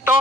dito,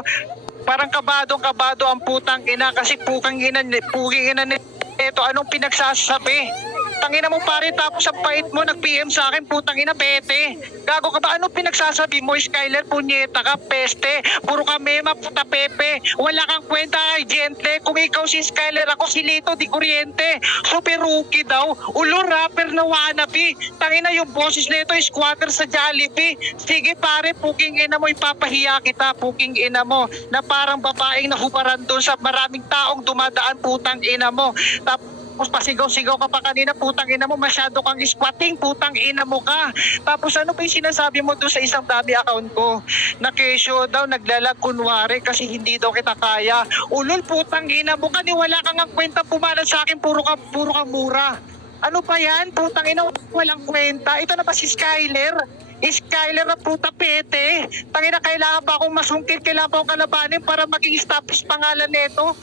parang kabado ang putang ina kasi puging ina nito, anong pinagsasabi? Tangina mo pare, tapos ang pait mo, nag-PM sa akin, putang ina, pete. Gago ka ba? Ano pinagsasabi mo, Skyler? Punyeta ka, peste. Puro ka mema, puta pepe. Wala kang kwenta kay Gentle. Kung ikaw si Skyler, ako si Lito, di kuryente. Super rookie daw. Ulo, rapper na wannabe. Tangina yung boses nito, squatter sa Jollibee. Sige pare, puking ina mo, ipapahiya kita, puking ina mo. Na parang babaeng nahubaran doon sa maraming taong dumadaan, putang ina mo. Tapos pasigaw-sigaw ka pa kanina, putang ina mo, masyado kang squatting, putang ina mo ka. Tapos ano pa yung sinasabi mo doon sa isang dami account ko? Na kesyo daw, naglalag kunwari kasi hindi daw kita kaya. Ulol, putang ina mo ka, wala kang ang kwenta pumalan sa akin, puro ka mura. Ano pa yan? Putang ina, walang kwenta. Ito na ba si Skyler? Skyler na puta pete. Tangina, kailangan pa akong masungkit, kailangan pa akong kalabanin para maging established pangalan nito.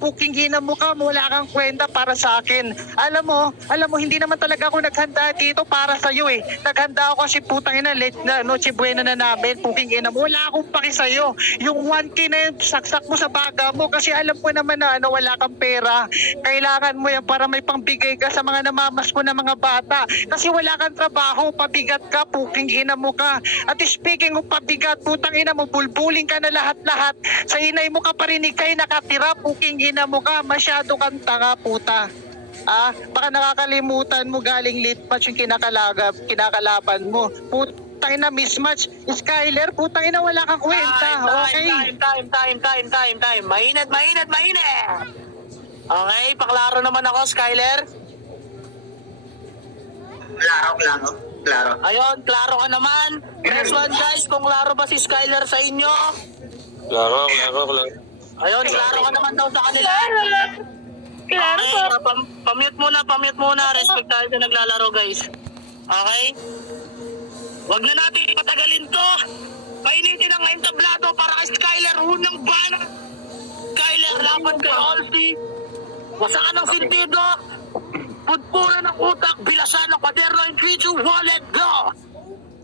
Puking hina mo ka, wala kang kwenta para sa akin. Alam mo, hindi naman talaga ako naghanda dito para sa iyo eh. Naghanda ako kasi putang ina, late na, noche buena na namin, puking ina mo. Wala akong paki sa iyo. Yung 1K na yun, saksak mo sa baga mo kasi alam ko naman na wala kang pera. Kailangan mo yan para may pangbigay ka sa mga namamas ko na mga bata. Kasi wala kang trabaho, pabigat ka, puking ina mo ka. At speaking of pabigat, putang ina mo, bulbuling ka na lahat-lahat. Sa inay mo ka parinig kay nakatira, puking ina mo ka, masyado kang tanga puta. Baka nakakalimutan mo galing late match yung kinakalaban mo. Putang ina mismatch. Skyler, putang ina wala kang kwenta. Okay. Time. Mainit. Okay, paklaro naman ako, Skyler. Klaro. Ayun, klaro ka naman. Press 1 guys, kung klaro ba si Skyler sa inyo? Klaro. Ayun, klaro ka naman daw sa kanila. Klaro Okay, po. pamute muna. Respect tayo sa naglalaro, guys. Okay? Wag na natin patagalin to. Painitin ang entablado para kay Skyler. Unang bana. Skyler, laban kay Olsi. Wasakan ng sentido. Pudpura ng utak. Bilasan ng kwaderno. In 3, 2, 1, let go!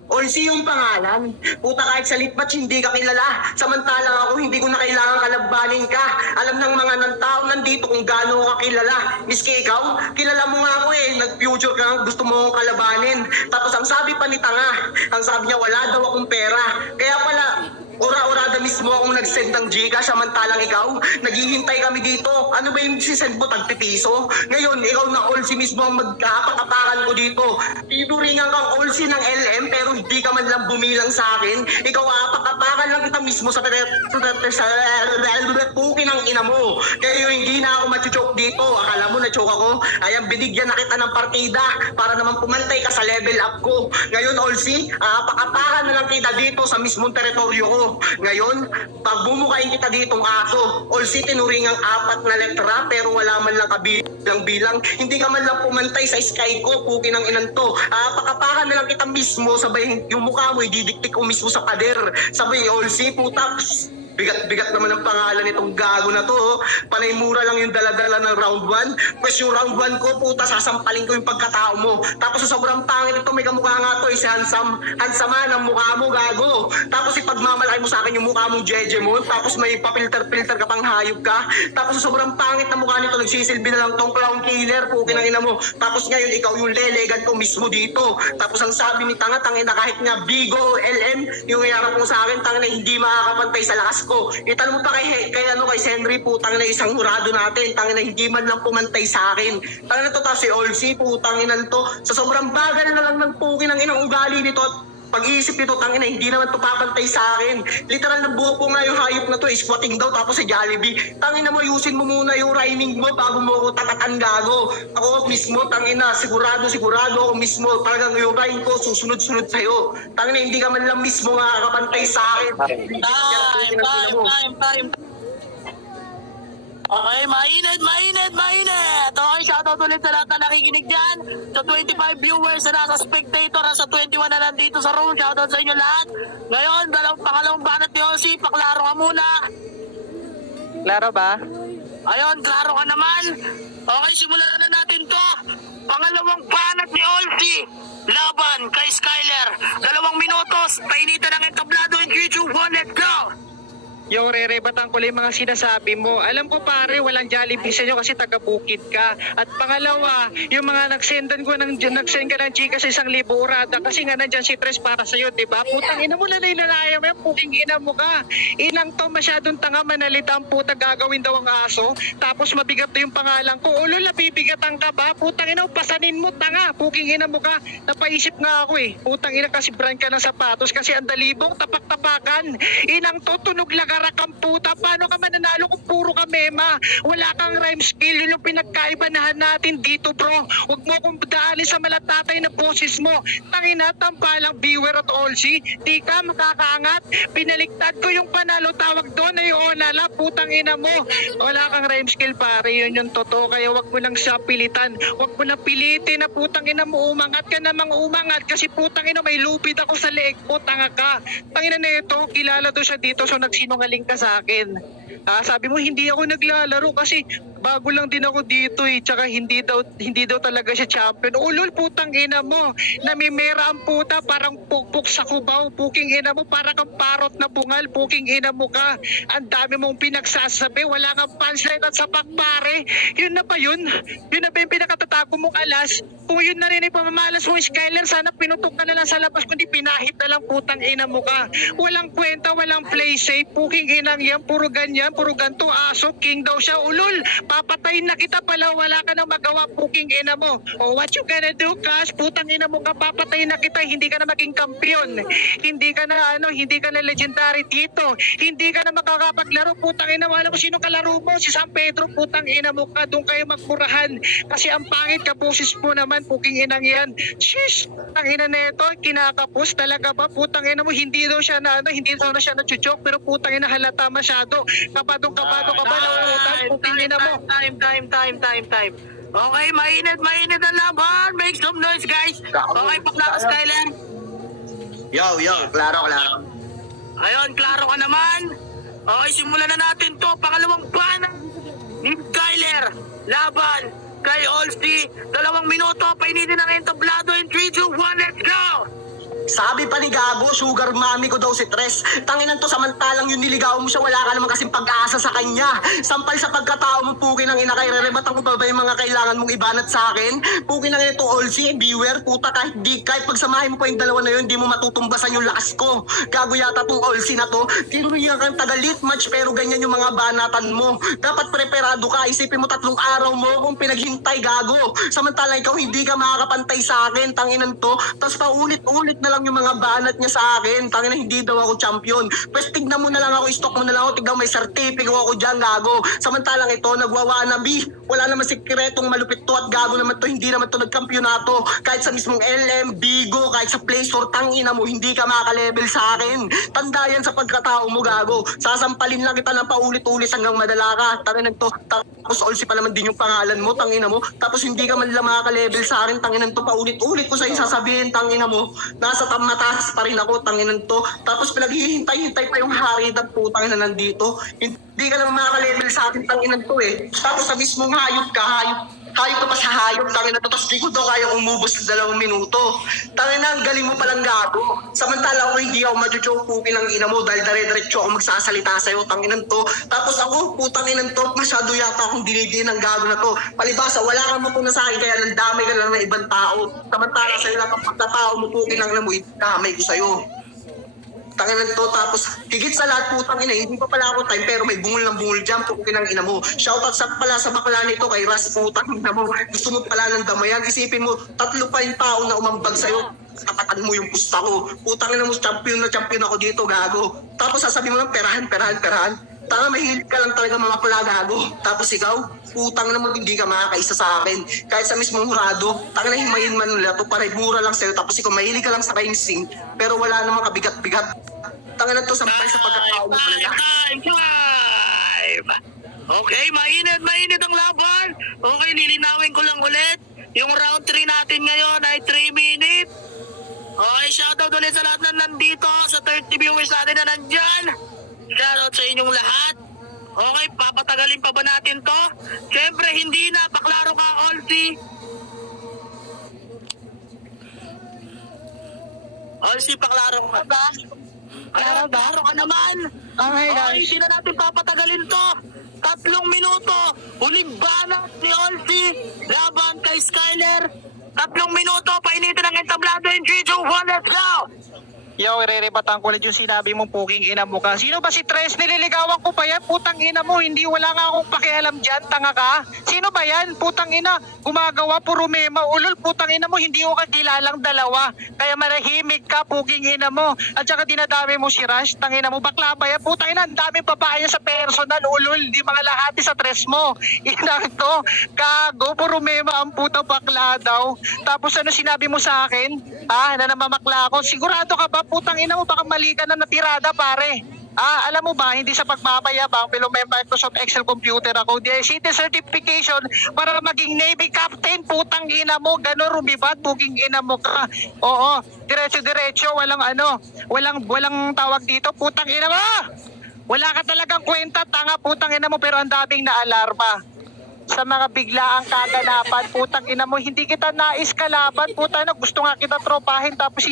Olsi yung pangalan. Puta, kahit sa litmatch hindi ka kilala. Samantalang ako hindi ko na kailangan kalabanin ka. Alam ng mga tao nandito kung gaano ka kilala. Miski ikaw, kilala mo nga ako eh. Nag-future ka, gusto mo akong kalabanin. Tapos ang sabi pa ni Tanga, ang sabi niya wala daw akong pera. Kaya pala, ora-orada mismo akong nag-send ng Gcash, samantalang ikaw, naghihintay kami dito. Ano ba yung sisend mo, tagpipiso? Ngayon, ikaw na Olsi mismo ang magkapakapakan ko dito. Tinuringan kang Olsi ng LM pero hindi ka man lang bumilang sa akin. Ikaw apakapakan lang kita mismo sa pukin ng ina mo. Kaya hindi na ako machuchoke dito. Akala mo na-choke ako? Ayan, binigyan na kita ng partida para naman pumantay ka sa level up ko. Ngayon, Olsi, apakapakan na lang kita dito sa mismong teritoryo ko. Ngayon, pag bumukain kita ditong aso, Olsi tinuringang 4 na letra pero wala man lang kabilang-bilang. Hindi ka man lang pumantay sa sky ko, pukin ng inanto. Pakapakan na lang kita mismo, sabay yung mukha mo, ididiktik ko mismo sa pader. Sabay, Olsi, puta, bigat-bigat naman ang pangalan nitong gago na to. Panay mura lang yung daladala ng round 1. Pues yung round 1 ko, puta, sasampalin ko yung pagkatao mo. Tapos sa sobrang pangit ito, may kamukha nga to, si Hansaman ang mukha mo, gago. Tapos ipagmamalaki mo sa akin yung mukha mong Jeje mo. Tapos may papilter-filter ka pang hayop ka. Tapos sa sobrang pangit na mukha nito, nagsisilbi na lang tong clown killer, pukin ang ina mo. Tapos ngayon, ikaw yung lelegan ko mismo dito. Tapos ang sabi ni Tanga, tangin na kahit nga Bigo, LM, yung iyarap mo sa akin, tangin na hindi makakapantay sa lakas ko. Itanong mo pa kay Henry, putang na isang hurado natin, tangin na hindi man lang pumantay sa akin. Tangin na to, tapos si Olsi, putang inan to. Sa sobrang bagal na lang ng pukin ng inang ugali nito at pag-iisip nito, tangin na hindi naman to papantay sa akin. Literal na buho ko nga yung hayop na to, squatting daw tapos si Jollibee. Tangin na mo, ayusin mo muna yung rhyming mo bago mo ako tatatan gago. Ako mismo, tangin na, sigurado ako mismo, talagang yung rhyme ko susunod-sunod sa'yo. Tangin na hindi ka man lang mismo nga kapantay sa akin. Time. Okay, mainit. Okay, shoutout ulit sa lahat na nakikinig dyan. Sa 25 viewers na nasa spectator, sa 21 na nandito sa room, shoutout sa inyo lahat. Ngayon, pangalawang banat ni Olsi, paklaro ka muna. Klaro ba? Ayun, klaro ka naman. Okay, simulan na natin to. Pangalawang banat ni Olsi, laban kay Skyler. 2 minutos, painitan ng entablado in 3, 2, 1, let's go! Yung re-rebatan ko lang yung mga sinasabi mo. Alam ko pare, walang Jollibee sa inyo kasi taga-bukid ka. At pangalawa, yung mga nag-send ka ng chika sa 1,000 urada kasi nga nandyan si Tres para sa'yo, diba? Putang ina mo, lalay-lalaya mo yan, puking ina mo ka. Inang to, masyadong tanga, manalita ang puta, gagawin daw ang aso. Tapos mabigat to yung pangalan ko. Ulo, nabibigatan ka ba? Putang ina mo, pasanin mo, tanga, puking ina mo ka. Napaisip nga ako eh. Putang ina kasi brand ka ng sapatos kasi ang dalibong tapak-tapakan. Inang to, tunog lagarak ang puta. Paano ka mananalo kung puro ka mema? Wala kang rhyme skill. Yun yung pinagkaibanahan natin dito, bro. Huwag mo akong daanin sa malatatay na boses mo. Tangina, tampalang viewer at all see. Di ka makakaangat. Pinaliktad ko yung panalo. Tawag doon ay onala. Putang ina mo. Wala kang rhyme skill, pare. Yun yung totoo. Kaya wag mo nang siya pilitan. Wag mo nang pilitin na putang ina mo. Umangat ka namang umangat. Kasi putang ina, may lupit ako sa leeg mo. Tanga ka. Tangina na ito. Kilala to siya dito. So nagsinungaling ka sa akin. Sabi mo hindi ako naglalaro kasi bago lang din ako dito eh. Tsaka hindi daw talaga siya champion. Ulol, putang ina mo. Namimera ang puta, parang pukpuk sa kubaw. Puking ina mo, parang kang parot na bungal. Puking ina mo ka. Ang dami mong pinagsasabi. Wala kang punchline at sapak, pare. Yun na ba yun? Yun na ba yung pinakatatago mong alas? Kung yun na rin yung pamamalas mo, Skyler, sana pinutok ka na lang sa labas, kundi pinahit na lang, putang ina mo ka. Walang kwenta, walang play safe. Puking inang yan, puro ganyan, puro ganto, aso, king daw siya. Ulol, papatayin na kita pala, wala ka nang magawa, puking ina mo. O what you gonna do, Cash? Putang ina mo ka, papatayin na kita, hindi ka na maging kampiyon. Hindi ka na legendary dito. Hindi ka na makakapaglaro, putang ina mo. Alam mo sino kalaro mo? Si San Pedro, putang ina mo ka, doon kayo magmurahan. Kasi ang pangit ka, boses mo naman, puking inang yan. Shish, ang ina nito, kinakapos talaga ba? Putang ina mo, hindi daw siya na chuchok, pero putang ina halata masyado. Kabado ka ba nauutan, puking ina mo. Time. Okay, mainit ang laban. Make some noise, guys. Okay, paklaro, Skyler. Yo, klaro. Ayun, klaro ka naman. Okay, simulan na natin to. Pangalawang banat ni Skyler. Laban kay Olsey. 2 minuto. Painitin ang entablado in 3, 2, 1, let's go! Sabi pa ni Gago, sugar mommy ko daw si Tres. Tanginan to, samantalang yung niligaw mo siya, wala ka naman kasing pag-asa sa kanya. Sampal sa pagkatao mo, pukin ang ina, kay rerebatan ko ba yung mga kailangan mong ibanat sa akin? Pukin ang ina to, Olsey, viewer, puta, kahit pagsamahin mo pa yung dalawa na yun, di mo matutumbasan yung lakas ko. Gago yata tong Olsey na to, tinuruyan kang taga-lit match, pero ganyan yung mga banatan mo. Dapat preparado ka, isipin mo 3 araw mo kung pinaghintay, Gago. Samantalang ikaw hindi ka makakapantay sa akin, tanginan to, tapos paulit-ulit na lang yung mga banat niya sa akin. Tangina, hindi daw ako champion. Pwes tignan mo na lang ako, stock mo na lang ako, tignan may certificate ako dyan, Gago. Samantalang ito, nagwawanabi. Wala naman sikretong malupit to at Gago naman to, hindi naman to nagkampyonato. Kahit sa mismong LM, Bigo, kahit sa Play Store, tangina mo, hindi ka makaka-level sa akin. Tanda yan sa pagkatao mo, Gago. Sasampalin lang kita ng paulit-ulit hanggang madala ka. Tangina to, tapos Olsey pa naman din yung pangalan mo, tangina mo. Tapos hindi ka man lang makaka-level sa akin, tangina to, paulit-ulit ko sa'yo sasabihin, tangina mo. Nasa mataas pa rin ako, tanginan to. Tapos pinaghihintay-hintay pa yung hari ng putang na nandito. Hindi ka naman makaka-level sa akin, tanginan to eh. Tapos sa mismong hayop ka, hayop ka pa sa hayop, tanginan to. Tapos di ko daw kayang umubos sa 2 minuto. Tanginan, galing mo palang Gago. Samantala ako, hindi ako machuchokukin ng ina mo dahil dire-diretso ako magsasalita sa'yo, tanginan to. Tapos ako, putang inan to, masyado yata akong dinidin ng Gago na to. Palibasa, wala kang mapuna sa akin, kaya nandamay ka lang ng ibang tao. Samantala sa'yo lang, kapag tao mo pukin ng ina mo, damay ko sa'yo. Tanginan to, tapos higit sa lahat, putang ina, hindi pa pala ako time, pero may bungol ng bungol dyan, pukin ng ina mo. Shoutout sa pala sa bakla nito kay Ras, putang ina mo. Gusto mo pala ng damayan, isipin mo, 3 pa yung tao na umambag sa'yo. Tapatan mo yung pusta ko. Putang ina mo, champion ako dito, Gago. Tapos sasabihin mo lang, perahan. Tanga, mahilig ka lang talaga mga pala, Gago. Tapos ikaw, putang na mo, hindi ka makakaisa sa akin. Kahit sa mismong hurado, tanga na himayin man nila to, para mura lang sa'yo. Tapos ikaw, mahilig ka lang sa racing, pero wala namang kabigat-bigat. Tanga na to, sampay sa pagkakao mo talaga. Time! Okay, mainit ang laban. Okay, lilinawin ko lang ulit. Yung round 3 natin ngayon ay 3 minutes. Okay, shoutout ulit sa lahat na nandito, sa 30 viewers natin na nandyan. Shoutout sa inyong lahat. Okay, papatagalin pa ba natin to? Siyempre, hindi na. Paklaro ka, Olsey. Olsey, paklaro ka. Kaya klaro ka naman. Okay, Okay, guys. hindi na natin papatagalin to. 3 minuto. Huling banat ni Olsi laban kay Skyler. 3 minuto. Painitin ang entablado in 3, 2, 1, let's go! Yo, irerebatan ko ulit yung sinabi mong puking ina mo ka. Sino ba si Tres? Nililigawan ko pa yan? Putang ina mo, hindi wala nga akong pakialam dyan, tanga ka. Sino ba yan? Putang ina, gumagawa, puro mema. Ulol, putang ina mo, hindi ko kakilalang dalawa. Kaya manahimik ka, puking ina mo. At saka dinadami mo si Rush, tangina mo, bakla ba yan? Putang ina, ang daming babae yan sa personal, ulol. Di mga lahati sa Tres mo. Inang to, gago, puro mema ang puta bakla daw. Tapos ano sinabi mo sa akin? Na namamakla ako. Sigurado ka ba? Putang ina mo, baka mali ka na natirada, pare. Alam mo ba, hindi sa pagpapayabang, pero may Microsoft Excel computer ako. City certification para maging Navy Captain. Putang ina mo, gano'n rumibat, puking ina mo ka. Oo, diretso-diretso, walang tawag dito, putang ina mo. Wala ka talagang kwenta, tanga, putang ina mo, pero ang daming naalarma sa mga biglaang kaganapan. Putang ina mo, hindi kita nais kalaban. Putang ina, gusto nga kita tropahin tapos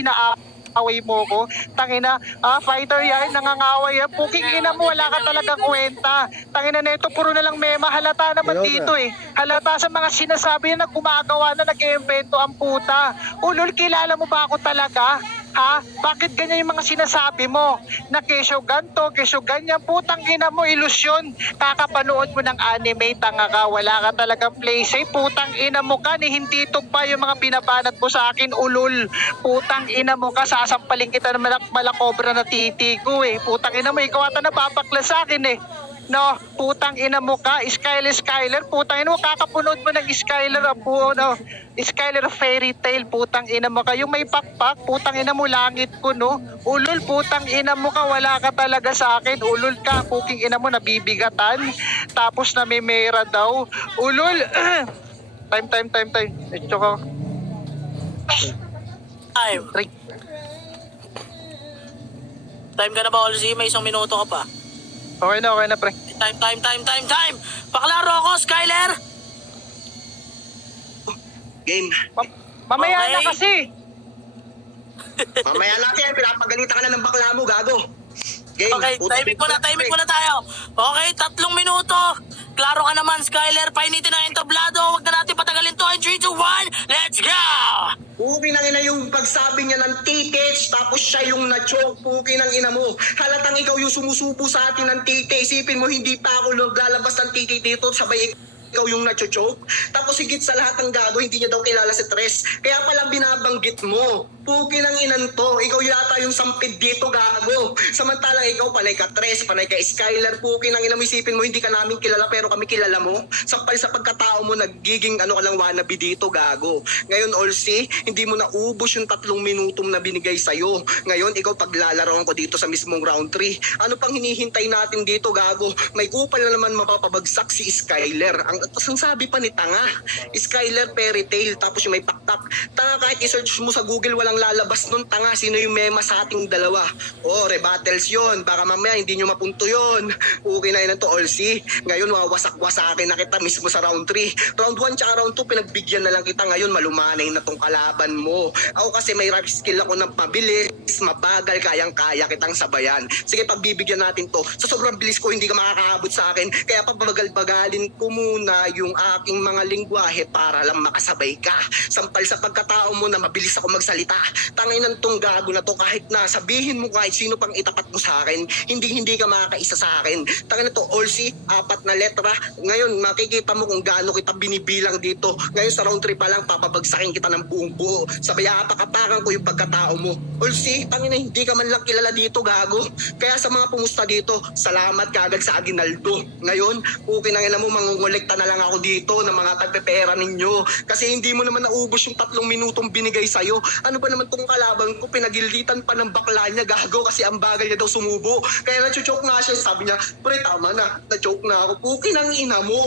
away mo ko. Tangina, fighter yan, nangangaway yan. Puking ina mo, wala ka talagang kwenta. Tangina na ito, puro na lang mema. Halata naman dito eh. Halata sa mga sinasabi na gumagawa na nag-iimbento ang puta. Ulol, kilala mo ba ako talaga? Bakit ganyan yung mga sinasabi mo? Na kesyo ganto, kesyo ganyan, putang ina mo, ilusyon. Kakapanood mo ng anime, tanga ka, wala ka talagang play safe, putang ina mo ka, ni hindi tugpa yung mga pinabanat mo sa akin, ulol. Putang ina mo ka, sasampaling kita ng malakobra na titi ko eh. Putang ina mo, ikaw ata napapakla sa akin eh. No, putang ina mo ka, Skyler, putang ina mo, kakapunod mo ng Skyler, Skyler fairy tale, putang ina mo ka, yung may pakpak, putang ina mo, langit ko, no, ulol, putang ina mo ka, wala ka talaga sa akin, ulol ka, puking ina mo, nabibigatan, tapos namimera daw, ulol, time, ito ko, Time ka na ba, Olsi? May 1 minuto ka pa. okay na, pre. Time! Paklaro ako, Skyler! Game. Mamaya Okay. na kasi. Mamaya natin, pinapagalitan ka na ng bakla mo, gago. Game. Okay, timing ko na tayo. Okay, 3 minuto. Klaro ka naman, Skyler. Painitin ang entablado. Huwag na natin patagalin to. 3, 2, 1, let's go! Puki ng ina yung pagsabi niya ng titits, tapos siya yung na-choke. Puki ng ina mo. Halatang ikaw yung sumusubo sa atin ng titi. Isipin mo, hindi pa ako naglalabas ng titi dito, sabay ikaw yung na-choke. Tapos higit sa lahat ng gago, hindi niya daw kilala si Tres. Kaya pala binabanggit mo. Puki ng inan to. Ikaw yata yung sampid dito, gago. Samantalang ikaw, panay ka Tres, panay ka Skyler. Puki ng ina mo, isipin mo, hindi ka namin kilala pero kami kilala mo. Sampal sa pagkatao mo, nagiging ka lang wannabe dito, gago. Ngayon, Olsi, hindi mo naubos yung 3 minutong na binigay sa'yo. Ngayon, ikaw paglalaroan ko dito sa mismong round 3. Ano pang hinihintay natin dito, gago? May kupal na naman mapapabagsak si Skyler. Tapos ang sabi pa ni Tanga, Skyler fairy tale, tapos yung may paktak. Tanga, kahit i-search mo sa Google, walang lalabas nun, Tanga. Sino yung mema sa ating dalawa? Rebattles yon. Baka mamaya hindi nyo mapunto yon. Okay na yun to, Olsi. Ngayon, wawasak-wasakin na kita mismo sa round 3. Round 1 tsaka round 2, pinagbigyan na lang kita. Ngayon, malumanay na tong kalaban mo. Ako kasi may rap skill ako ng mabilis, mabagal, kayang-kaya kitang sabayan. Sige, pagbibigyan natin to. Sa sobrang bilis ko, hindi ka makakaabot sa akin. Kaya pabagal-bagalin ko muna yung aking mga lingwahe para lang makasabay ka. Sampal sa pagkatao mo na mabilis ako magsalita. Tangin ng tong gago na to, kahit na sabihin mo kahit sino pang itapat mo sa akin, hindi ka makakaisa sa akin. Tangin na to, Olsi, 4 na letra. Ngayon, makikita mo kung gaano kita binibilang dito. Ngayon sa round 3 pa lang, papabagsakin kita ng buong buo. Sabay apakapakan ko yung pagkatao mo. Olsi, tangin na hindi ka man lang kilala dito, gago. Kaya sa mga pumusta dito, salamat kagad sa Aguinaldo. Ngayon, okay na nga mo, mangungulekta na lang ako dito ng mga tagpepera ninyo. Kasi hindi mo naman naubos yung 3 minutong binigay sa'yo. Ano ba naman tong kalaban ko? Pinagilitan pa ng bakla niya, gago, kasi ang bagal niya daw sumubo. Kaya na-choke nga siya. Sabi niya, pre, tama na. Na-choke na ako. Puki ng ina mo.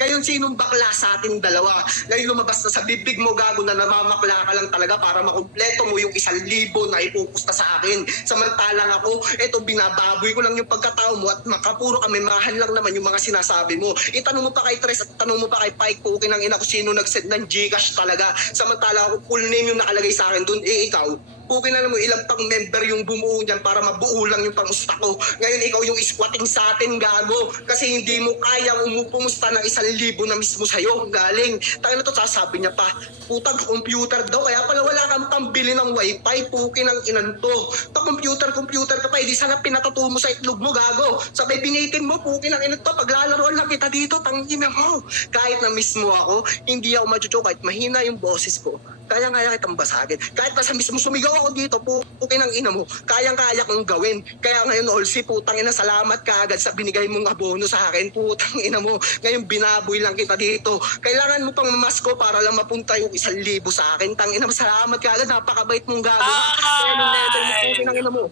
Ngayon, sinong bakla sa ating dalawa? Ngayon, lumabas na sa bibig mo, gago, na namamakla ka lang talaga para makumpleto mo yung 1,000 na ipupusta sa akin. Samantalang ako, eto, binababoy ko lang yung pagkatao mo at makapuro kami, mahan lang naman yung mga sinasabi mo. Itanong mo pa kay Tres at tanong mo pa kay Pike, puki ng ina ko sino nag-send ng Gcash talaga. Samantala ako, full name yung nakalagay sa akin akin dun, ikaw, pukin na mo ilang pang member yung bumuo niyan para mabuo lang yung pangusta ko. Ngayon ikaw yung squatting sa atin, gago. Kasi hindi mo kayang umupumusta ng 1,000 na mismo sa'yo. Galing. Tayo na to, sasabi niya pa, putang computer daw, kaya pala wala kang pambili ng wifi, pukin ang inanto. Pa-computer ka pa, hindi sana pinatato mo sa itlog mo, gago. Sabay binitin mo, pukin ang inanto, paglalaroan lang kita dito, tangina mo. Kahit na mismo ako, hindi ako machucho, kahit mahina yung boses ko. Kaya kitang basagin. Kahit nasa mismo sumigaw ako dito, pukin ang ina mo, kayang-kaya kong gawin. Kaya ngayon, Olsi, putang ina, salamat ka agad sa binigay mong abono sa akin, putang ina mo. Ngayon, binaboy lang kita dito. Kailangan mo pang mamasko para lang mapunta yung 1,000 sa akin. Tang ina, salamat ka agad, napakabait mong gago. Kaya nung level mo, pukin ang ina mo.